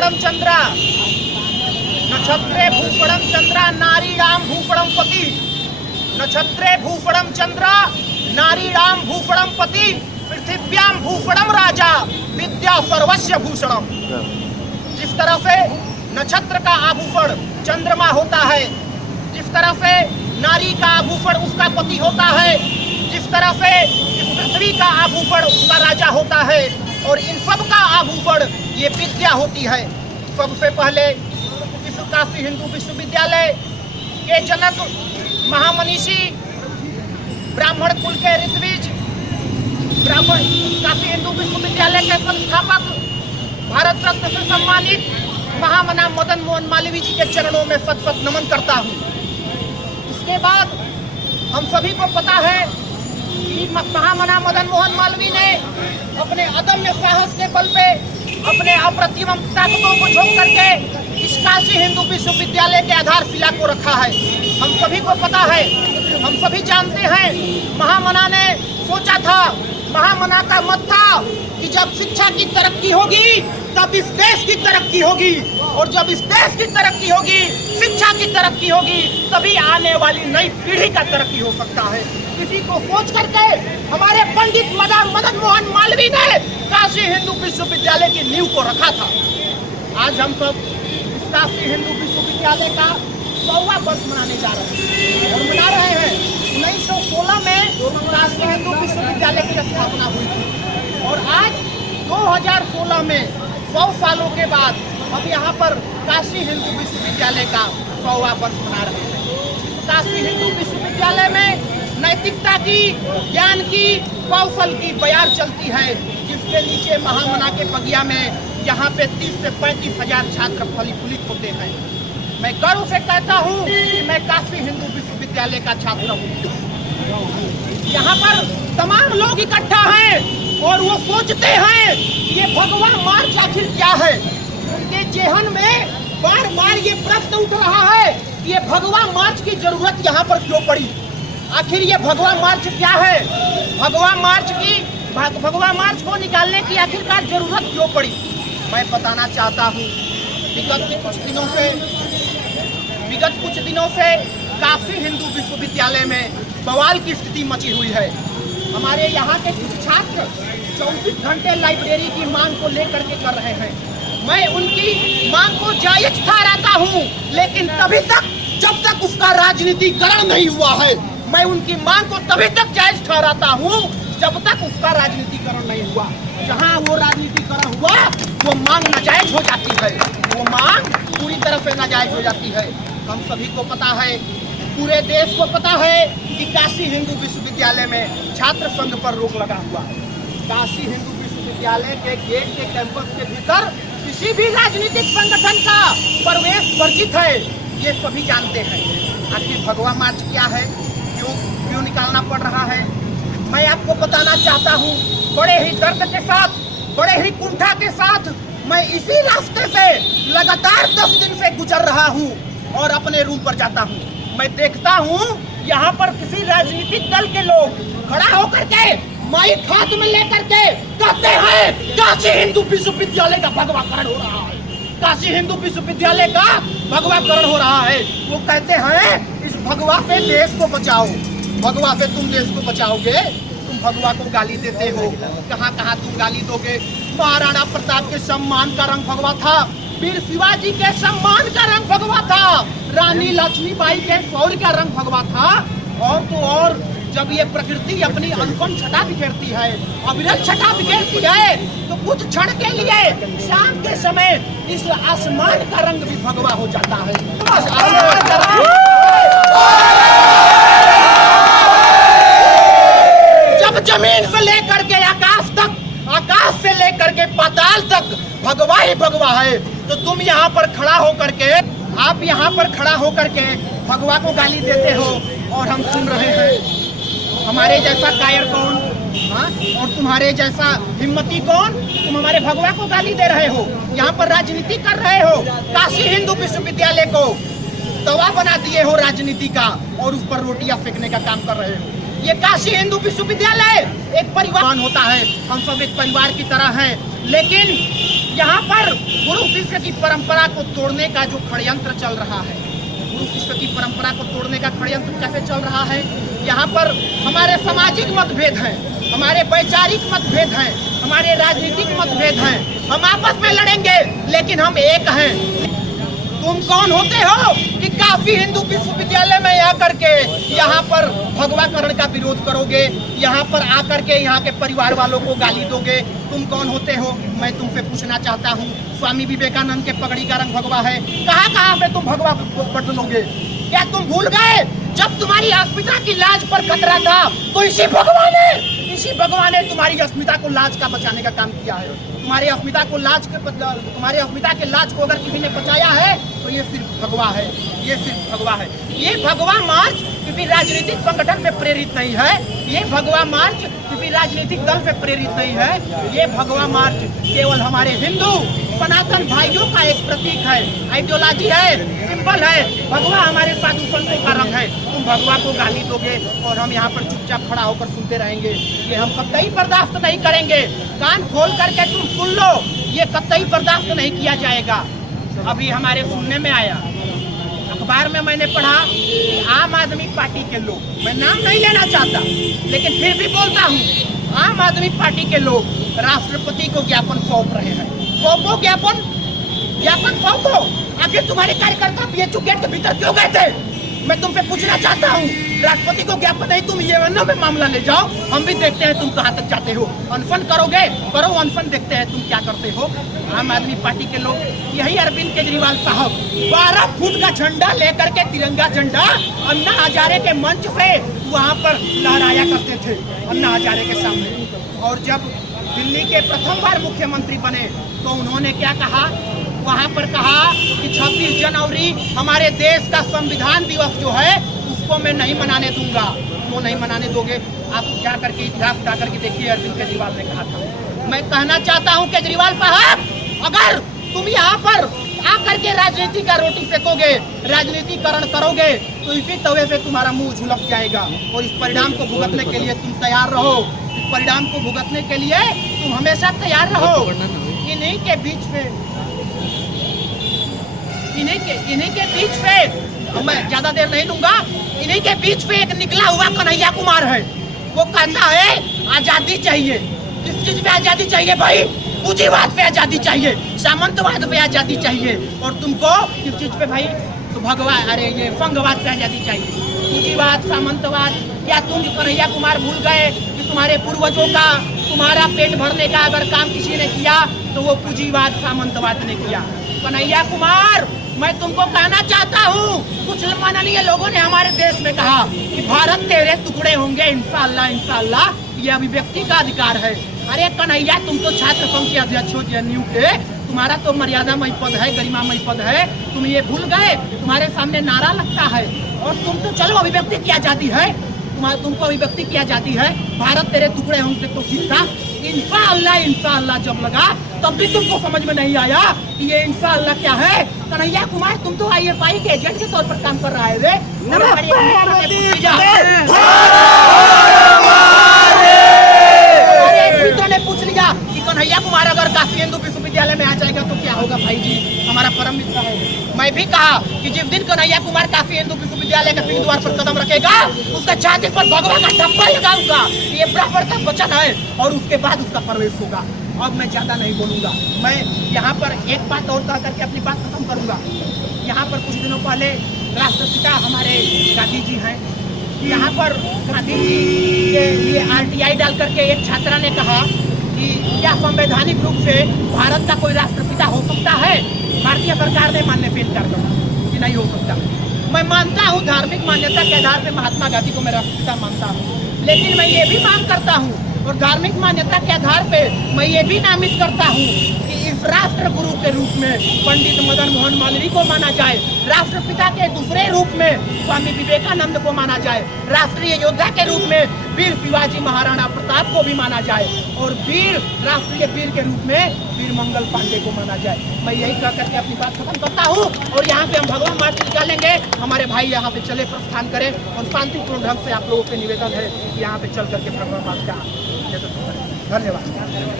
भूफड़म चंद्रा नक्षत्रे भूफड़म चंद्रा नारीणाम भूफड़म पति। नक्षत्रे भूफड़म चंद्रा नारीणाम भूफड़म पति। पृथिव्याम भूफड़म राजा विद्या सर्वस्य भूषणम। जिस तरह से नक्षत्र का आभूषण चंद्रमा होता है, जिस तरह से नारी का आभूषण उसका पति होता है, जिस तरह से इस पृथ्वी का आभूषण उसका राजा होता है, और इन सब का आभूषण ये विद्या होती है। सबसे पहले इस काशी हिंदू विश्वविद्यालय के जनक महामनीषी ब्राह्मण कुल के ऋत्विज ब्राह्मण काशी हिंदू विश्वविद्यालय के संस्थापक भारत रत्न से सम्मानित महामना मदन मोहन मालवीय जी के चरणों में सत सत नमन करता हूँ। इसके बाद हम सभी को पता है कि महामना मदन मोहन मालवीय ने अपने अदम्य साहस के बल पे अपने अप्रतिम ताकतों को झोंक करके इस काशी हिंदू विश्वविद्यालय के आधारशिला को रखा है। हम सभी को पता है, हम सभी जानते हैं, महामना ने सोचा था, महामना का मत था कि जब शिक्षा की तरक्की होगी तब इस देश की तरक्की होगी, और जब इस देश की तरक्की होगी, शिक्षा की तरक्की होगी, तभी आने वाली नई पीढ़ी का तरक्की हो सकता है। इसी को सोच करके हमारे पंडित मदन मोहन मालवीय ने काशी हिंदू विश्वविद्यालय की नींव को रखा था। आज हम सब इस काशी हिंदू विश्वविद्यालय का 100वां वर्ष मनाने जा रहे हैं, और मना रहे हैं। 1916 में काशी हिंदू विश्वविद्यालय की स्थापना हुई थी, और आज 2016 में 100 सालों के बाद अब यहाँ पर काशी हिंदू विश्वविद्यालय का 100वां वर्ष मना रहे हैं। काशी हिंदू विश्वविद्यालय में नैतिकता की, ज्ञान की, कौशल की बयार चलती है, जिसके नीचे महामना के बगिया में यहाँ पे 30 से 35 हजार छात्र फलीफूलित होते हैं। मैं गर्व से कहता हूँ कि मैं काशी हिंदू विश्वविद्यालय का छात्र हूँ। यहाँ पर तमाम लोग इकट्ठा हैं और वो सोचते हैं ये भगवा मार्च आखिर क्या है। उनके जेहन में बार बार ये प्रश्न उठ रहा है कि ये भगवा मार्च की जरूरत यहाँ पर क्यों पड़ी। आखिर ये भगवा मार्च क्या है, भगवा मार्च को निकालने की आखिरकार जरूरत क्यों पड़ी। मैं बताना चाहता हूँ, विगत कुछ दिनों से काशी हिंदू विश्वविद्यालय में बवाल की स्थिति मची हुई है। हमारे यहाँ के कुछ छात्र 24 घंटे लाइब्रेरी की मांग को लेकर के कर रहे हैं। मैं उनकी मांग को जायज ठहराता हूँ, लेकिन तभी तक जब तक उसका राजनीतिकरण नहीं हुआ है। मैं उनकी मांग को तभी तक जायज ठहराता हूँ जब तक उसका राजनीतिकरण नहीं हुआ। जहाँ वो राजनीतिकरण हुआ वो मांग नाजायज हो जाती है, वो मांग पूरी तरह से नाजायज हो जाती है। हम सभी को पता है, पूरे देश को पता है कि काशी हिंदू विश्वविद्यालय में छात्र संघ पर रोक लगा हुआ है। काशी हिंदू विश्वविद्यालय के गेट के कैंपस के भीतर किसी भी राजनीतिक संगठन का प्रवेश वर्जित है, ये सभी जानते हैं। आखिर भगवा मार्च क्या है, क्यों निकालना पड़ रहा है, मैं आपको बताना चाहता हूँ। बड़े ही दर्द के साथ, बड़े ही कुंठा के साथ मैं इसी रास्ते से लगातार 10 दिन से गुजर रहा हूँ और अपने रूम पर जाता हूँ। मैं देखता हूँ यहाँ पर किसी राजनीतिक दल के लोग खड़ा होकर के माइक हाथ में लेकर के कहते हैं काशी हिंदू विश्वविद्यालय का भगवाकरण हो रहा है, काशी हिंदू विश्वविद्यालय का भगवाकरण हो रहा है। वो कहते हैं इस भगवा से देश को बचाओ, भगवा से तुम देश को बचाओगे। तुम भगवा को गाली देते हो, कहाँ कहाँ तुम गाली दोगे। महाराणा प्रताप के सम्मान का रंग भगवा था, वीर शिवाजी के सम्मान का रंग भगवा था, रानी लक्ष्मीबाई के शौर्य का रंग भगवा था। और तो और जब ये प्रकृति अपनी अनुपम छटा बिखेरती है, अविरल छटा बिखेरती है, तो कुछ क्षण के लिए शाम के समय इस आसमान का रंग भी भगवा हो जाता है। जब जमीन से लेकर के आकाश तक, आकाश से लेकर के पाताल तक भगवा ही भगवा है, तो तुम यहाँ पर खड़ा होकर के, आप यहाँ पर खड़ा होकर के भगवा को गाली देते हो और हम सुन रहे हैं। हमारे जैसा कायर कौन, हाँ, और तुम्हारे जैसा हिम्मती कौन? तुम हमारे भगवा को गाली दे रहे हो, यहाँ पर राजनीति कर रहे हो, काशी हिंदू विश्वविद्यालय को तवा बना दिए हो राजनीति का, और उस पर रोटियां फेंकने का काम कर रहे हो। ये काशी हिंदू विश्वविद्यालय एक परिवार होता है, हम सब एक परिवार की तरह हैं। लेकिन यहाँ पर गुरु शिष्य की परंपरा को तोड़ने का जो षड्यंत्र चल रहा है, गुरु शिष्य की परंपरा को तोड़ने का षड्यंत्र कैसे चल रहा है? यहाँ पर हमारे सामाजिक मतभेद हैं, हमारे वैचारिक मतभेद हैं, हमारे राजनीतिक मतभेद हैं, हम आपस में लड़ेंगे लेकिन हम एक हैं। तुम कौन होते हो कि काशी हिंदू विश्वविद्यालय में आकर के यहाँ पर भगवाकरण का विरोध करोगे, यहाँ पर आकर के यहाँ के परिवार वालों को गाली दोगे? तुम कौन होते हो? मैं तुमसे पूछना चाहता हूँ। स्वामी विवेकानंद के पगड़ी का रंग भगवा है, कहाँ पे तुम भगवा बदलोगे? क्या तुम भूल गए जब तुम्हारी अस्मिता की लाज पर खतरा था तो इसी भगवान ने तुम्हारी अस्मिता को लाज का बचाने का काम किया है। तुम्हारे अस्मिता के लाज को अगर किसी ने बचाया है तो ये सिर्फ भगवा है, ये सिर्फ भगवा है। ये भगवा मार्च किसी राजनीतिक संगठन से प्रेरित नहीं है, ये भगवा मार्च किसी राजनीतिक दल से प्रेरित नहीं है। ये भगवा मार्च केवल हमारे हिंदू सनातन भाइयों का एक प्रतीक है, आइडियोलॉजी है, सिंबल है। भगवा हमारे साधु संतों का रंग है। तुम भगवा को गाली दोगे और हम यहाँ पर चुपचाप खड़ा होकर सुनते रहेंगे, ये हम कतई बर्दाश्त नहीं करेंगे। कान खोल करके तुम सुन लो, ये कतई बर्दाश्त नहीं किया जाएगा। अभी हमारे सुनने में आया, अखबार में मैंने पढ़ा, आम आदमी पार्टी के लोग, मैं नाम नहीं लेना चाहता लेकिन फिर भी बोलता हूँ, आम आदमी पार्टी के लोग राष्ट्रपति को ज्ञापन सौंप रहे हैं। सौंपो ज्ञापन सौंपो। आखिर तुम्हारे कार्यकर्ता बीएचयू गेट के भीतर क्यों गए थे? मैं तुमसे पूछना चाहता हूँ। राष्ट्रपति को ज्ञापन नहीं, तुम ये में मामला ले जाओ, हम भी देखते हैं तुम कहाँ तक जाते हो। अनशन करोगे, करो अनशन, देखते हैं तुम क्या करते हो। आम आदमी पार्टी के लोग, यही अरविंद केजरीवाल साहब 12 फुट का झंडा लेकर के, तिरंगा झंडा अन्ना हजारे के मंच पे वहाँ पर लहराया करते थे, अन्ना हजारे के सामने। और जब दिल्ली के प्रथम बार मुख्यमंत्री बने तो उन्होंने क्या कहा? वहाँ पर कहा कि 26 जनवरी हमारे देश का संविधान दिवस जो है उसको मैं नहीं मनाने दूंगा। क्यों नहीं मनाने दोगे? आप क्या करके इतिहास उठा करके देखिए, अरविंद केजरीवाल ने कहा था। मैं कहना चाहता हूँ केजरीवाल साहब, अगर तुम यहाँ पर आकर के राजनीति का रोटी सेकोगे, राजनीतिकरण करोगे तो इसी तवे से तुम्हारा मुंह झुलक जाएगा। और इस परिणाम को भुगतने के लिए तुम तैयार रहो, इस परिणाम को भुगतने के लिए तुम हमेशा तैयार रहो। इन्हीं के बीच में मैं ज्यादा देर नहीं लूंगा, इन्हीं के बीच में एक निकला हुआ कन्हैया कुमार है। वो कहता है आजादी चाहिए। किस चीज पे आजादी चाहिए भाई? पूंजीवाद पे आजादी चाहिए, सामंतवाद पे आजादी चाहिए। और तुमको किस चीज पे भाई? तो ये संघवाद पे आजादी चाहिए। पूंजीवाद, सामंतवाद। क्या तुम कन्हैया कुमार भूल गए कि तुम्हारे पूर्वजों का, तुम्हारा पेट भरने का अगर काम किसी ने किया तो वो पूंजीवाद, सामंतवाद ने किया। कन्हैया कुमार, मैं तुमको कहना चाहता हूँ, कुछ माननीय लोगों ने हमारे देश में कहा कि भारत तेरे टुकड़े होंगे, इंशाअल्लाह इंशाअल्लाह, ये अभिव्यक्ति का अधिकार है। अरे कन्हैया, तुम तो छात्र संघ के अध्यक्ष हो जेएनयू के, तुम्हारा तो मर्यादामय पद है, गरिमामय पद है, तुम ये भूल गए? तुम्हारे सामने नारा लगता है और तुम तो चलो अभिव्यक्ति की आजादी है, तुमको अभिव्यक्ति की आजादी है, भारत तेरे टुकड़े होंगे तो ठीक था। इंशाअल्लाह जब लगा तब भी तुमको समझ में नहीं आया कि ये इंशाअल्लाह क्या है। कन्हैया कुमार, तुम तो आईएफआई के एजेंट के तौर पर काम कर रहा है रे। मित्रों ने पूछ लिया कि कन्हैया कुमार अगर काशी हिंदू विश्वविद्यालय में आ जाएगा तो क्या होगा? भाई जी हमारा परम मित्र है। मैं भी कहा कि जिस दिन कन्हैया कुमार काशी हिंदू विश्वविद्यालय के सिंह द्वार पर कदम रखेगा, उसका छाती पर भगवा का ठप्पा लगाऊंगा। ये बराबर का वचन है और उसके बाद उसका प्रवेश होगा। अब मैं ज्यादा नहीं बोलूंगा, मैं यहाँ पर एक बात और कह करके अपनी बात खत्म करूंगा। यहाँ पर कुछ दिनों पहले राष्ट्रपिता हमारे गांधी जी हैं, यहाँ पर गांधी जी के लिए आरटीआई डाल करके एक छात्रा ने कहा कि क्या संवैधानिक रूप से भारत का कोई राष्ट्रपिता हो सकता है? भारतीय सरकार ने मान्य फेल कर दिया कि नहीं हो सकता। मैं मानता हूँ धार्मिक मान्यता के आधार पर महात्मा गांधी को मैं राष्ट्रपिता मानता हूँ, लेकिन मैं ये भी मांग करता हूँ और धार्मिक मान्यता के आधार पे मैं ये भी नामित करता हूँ कि इस राष्ट्र गुरु के रूप में पंडित मदन मोहन मालवीय को माना जाए, राष्ट्रपिता के दूसरे रूप में स्वामी विवेकानंद को माना जाए, राष्ट्रीय योद्धा के रूप में वीर शिवाजी महाराणा प्रताप को भी माना जाए और राष्ट्रीय वीर के रूप में वीर मंगल पांडे को माना जाए। मैं यही कह करके अपनी बात खत्म करता हूँ और यहाँ पे हम भगवान मार्च निकालेंगे। हमारे भाई यहाँ पे चले प्रस्थान करें और शांतिपूर्ण ढंग से आप लोगों से निवेदन है कि यहाँ पे चल करके भगवान मार्च का नेतृत्व करें। धन्यवाद।